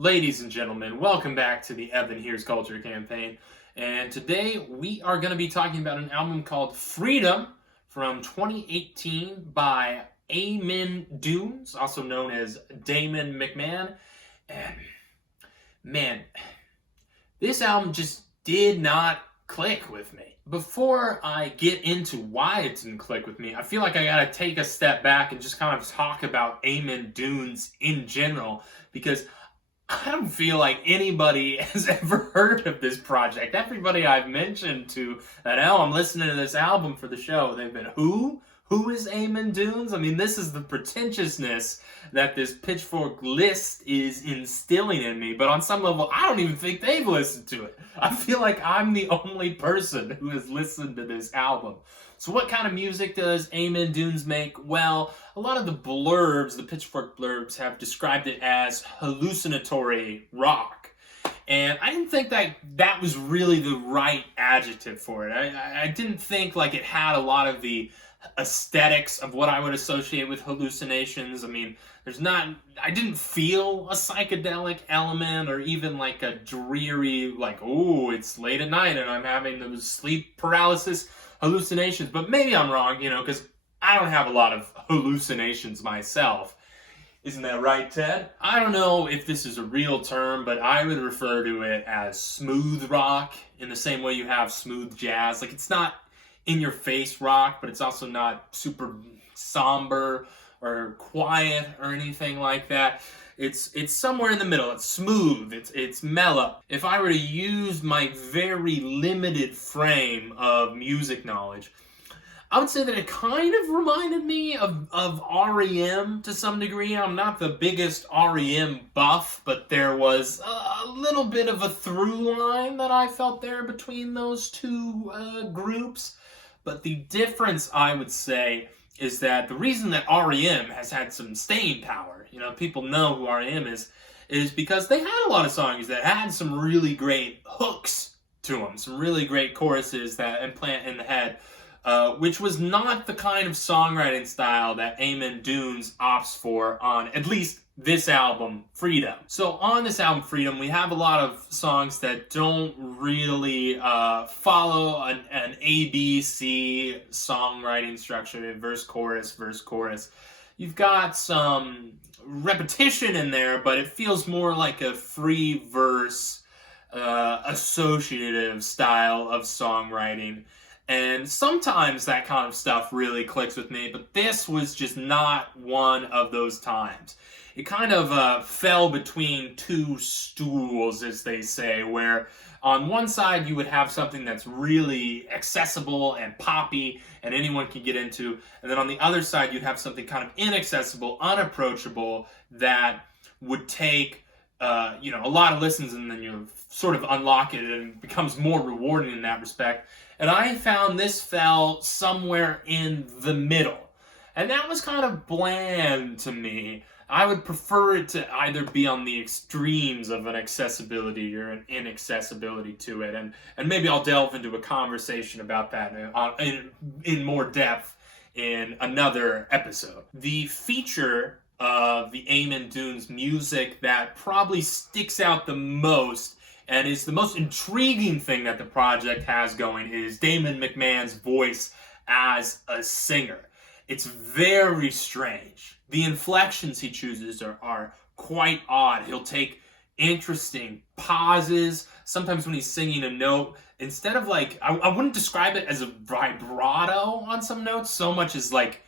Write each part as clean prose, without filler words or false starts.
Ladies and gentlemen, welcome back to the Evan Here's Culture campaign. And today we are going to be talking about an album called Freedom from 2018 by R.E.M. Dunes, also known as Damon McMahon. And man, this album just did not click with me. Before I get into why it didn't click with me, I feel like I gotta take a step back and just kind of talk about R.E.M. Dunes in general, because I don't feel like anybody has ever heard of this project. Everybody I've mentioned to that, I'm listening to this album for the show, they've been, who? Who is R.E.M. Dunes? I mean, this is the pretentiousness that this Pitchfork list is instilling in me, but on some level, I don't even think they've listened to it. I feel like I'm the only person who has listened to this album. So what kind of music does R.E.M. Dunes make? Well, a lot of the blurbs, the Pitchfork blurbs, have described it as hallucinatory rock. And I didn't think that was really the right adjective for it. I didn't think like it had a lot of the aesthetics of what I would associate with hallucinations. I mean, I didn't feel a psychedelic element or even like a dreary, like, oh, it's late at night and I'm having those sleep paralysis hallucinations. But maybe I'm wrong, because I don't have a lot of hallucinations myself. Isn't that right, Ted? I don't know if this is a real term, but I would refer to it as smooth rock in the same way you have smooth jazz. Like, it's not in-your-face rock, but it's also not super somber or quiet or anything like that. It's somewhere in the middle. It's smooth. It's mellow. If I were to use my very limited frame of music knowledge, I would say that it kind of reminded me of R.E.M. to some degree. I'm not the biggest R.E.M. buff, but there was a little bit of a through line that I felt there between those two groups. But the difference, I would say, is that the reason that R.E.M. has had some staying power, people know who R.E.M. is because they had a lot of songs that had some really great hooks to them, some really great choruses that implant in the head, which was not the kind of songwriting style that R.E.M. Dunes opts for on at least this album, Freedom. So on this album, Freedom, we have a lot of songs that don't really follow an ABC songwriting structure, verse, chorus, verse, chorus. You've got some repetition in there, but it feels more like a free verse, associative style of songwriting. And sometimes that kind of stuff really clicks with me, but this was just not one of those times. It kind of fell between two stools, as they say, where on one side you would have something that's really accessible and poppy and anyone can get into, and then on the other side you'd have something kind of inaccessible, unapproachable, that would take a lot of listens, and then you sort of unlock it and it becomes more rewarding in that respect. And I found this fell somewhere in the middle. And that was kind of bland to me. I would prefer it to either be on the extremes of an accessibility or an inaccessibility to it. And maybe I'll delve into a conversation about that in more depth in another episode. The feature of the R.E.M. Dunes music that probably sticks out the most and is the most intriguing thing that the project has going is Damon McMahon's voice as a singer. It's very strange. The inflections he chooses are quite odd. He'll take interesting pauses. Sometimes when he's singing a note, instead of I wouldn't describe it as a vibrato on some notes so much as like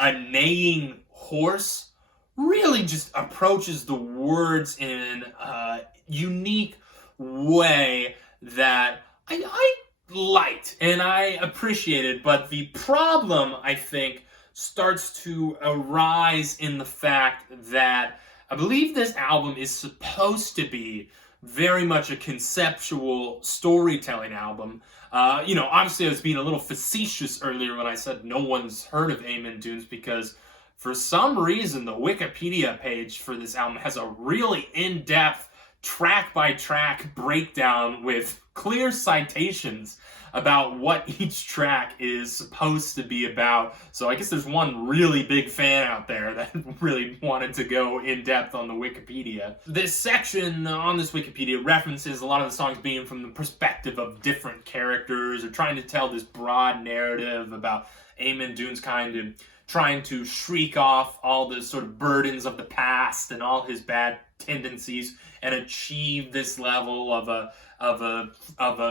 a neighing horse, really just approaches the words in a unique way that I liked and I appreciated. But the problem, I think, starts to arise in the fact that I believe this album is supposed to be very much a conceptual storytelling album. Obviously I was being a little facetious earlier when I said no one's heard of R.E.M. Dunes, because for some reason the Wikipedia page for this album has a really in-depth track-by-track breakdown with clear citations about what each track is supposed to be about. So I guess there's one really big fan out there that really wanted to go in depth on the Wikipedia. This section on this Wikipedia references a lot of the songs being from the perspective of different characters, or trying to tell this broad narrative about Eamon Doones kind of trying to shriek off all the sort of burdens of the past and all his bad tendencies and achieve this level of a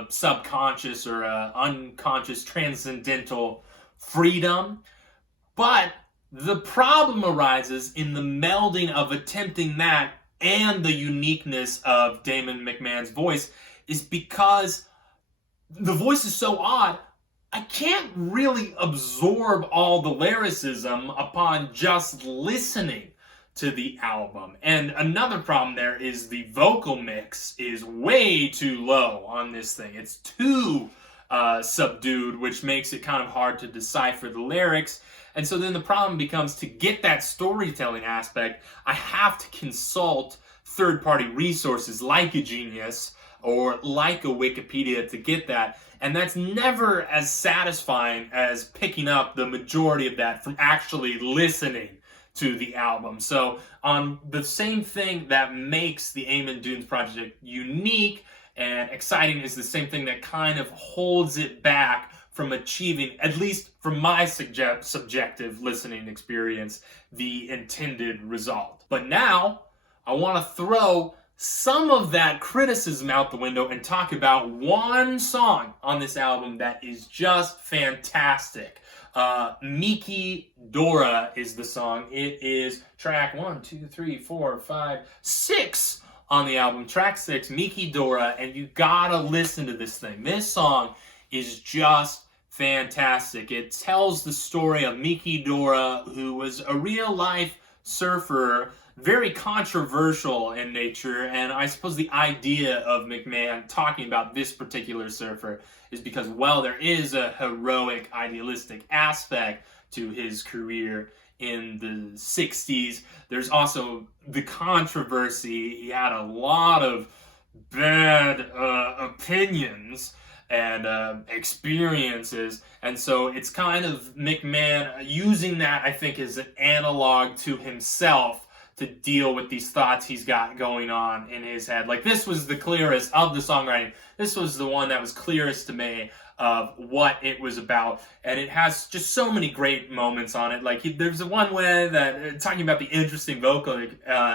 subconscious or a unconscious transcendental freedom. But the problem arises in the melding of attempting that and the uniqueness of Damon McMahon's voice, is because the voice is so odd, I can't really absorb all the lyricism upon just listening to the album. And another problem there is the vocal mix is way too low on this thing. It's too subdued, which makes it kind of hard to decipher the lyrics. And so then the problem becomes, to get that storytelling aspect, I have to consult third-party resources like a Genius or like a Wikipedia to get that. And that's never as satisfying as picking up the majority of that from actually listening to the album. So the same thing that makes the Eamon Doones project unique and exciting is the same thing that kind of holds it back from achieving, at least from my subjective listening experience, the intended result. But now I want to throw some of that criticism out the window and talk about one song on this album that is just fantastic. Miki Dora is the song. It is track 1, 2, 3, 4, 5, 6 on the album. Track 6, Miki Dora, and you gotta listen to this thing. This song is just fantastic. It tells the story of Miki Dora, who was a real-life surfer, very controversial in nature, and I suppose the idea of McMahon talking about this particular surfer is because, well, there is a heroic, idealistic aspect to his career in the 60s. There's also the controversy. He had a lot of bad opinions and experiences, and so it's kind of McMahon using that, I think, as an analog to himself to deal with these thoughts he's got going on in his head. Like, this was the clearest of the songwriting. This was the one that was clearest to me of what it was about, and it has just so many great moments on it. Like, there's one way that, talking about the interesting vocal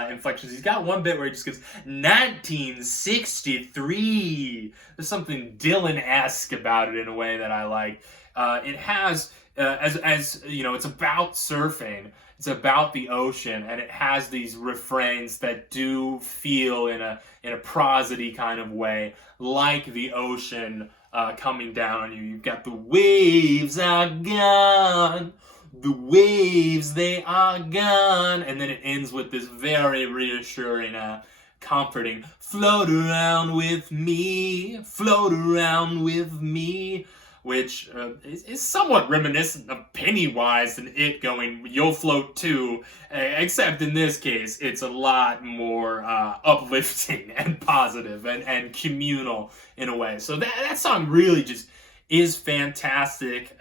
inflections, he's got one bit where he just goes, 1963. There's something Dylan-esque about it in a way that I like. It has, as you know, it's about surfing. It's about the ocean, and it has these refrains that do feel in a prosody kind of way, like the ocean coming down on you. You've got the waves are gone, the waves, they are gone, and then it ends with this very reassuring, comforting, float around with me, which is somewhat reminiscent of Pennywise and it going, you'll float too, except in this case, it's a lot more uplifting and positive and communal in a way. So that song really just is fantastic.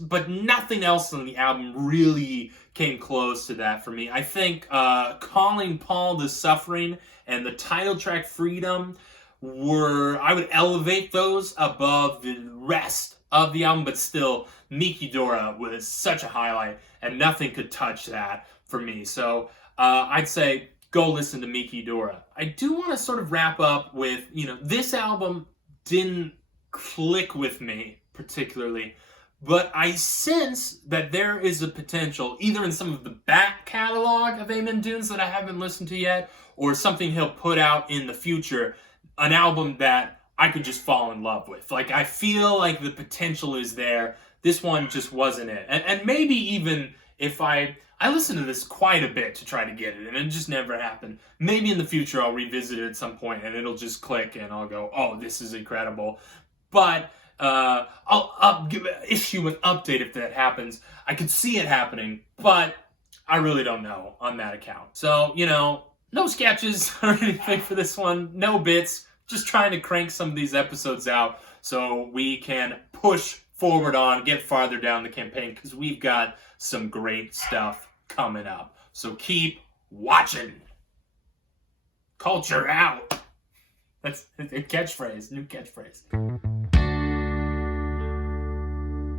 But nothing else on the album really came close to that for me. I think Calling Paul the Suffering and the title track Freedom I would elevate those above the rest of the album, but still, Miki Dora was such a highlight, and nothing could touch that for me. So I'd say go listen to Miki Dora. I do want to sort of wrap up with, this album didn't click with me particularly, but I sense that there is a potential, either in some of the back catalog of Eamon Doones that I haven't listened to yet, or something he'll put out in the future, an album that I could just fall in love with. Like, I feel like the potential is there. This one just wasn't it. And maybe even if I listened to this quite a bit to try to get it, and it just never happened. Maybe in the future I'll revisit it at some point and it'll just click and I'll go, oh, this is incredible. But I'll issue an update if that happens. I could see it happening, but I really don't know on that account. So, No sketches or anything for this one. No bits. Just trying to crank some of these episodes out so we can push forward on, get farther down the campaign, because we've got some great stuff coming up. So keep watching. Culture out. That's a catchphrase, new catchphrase.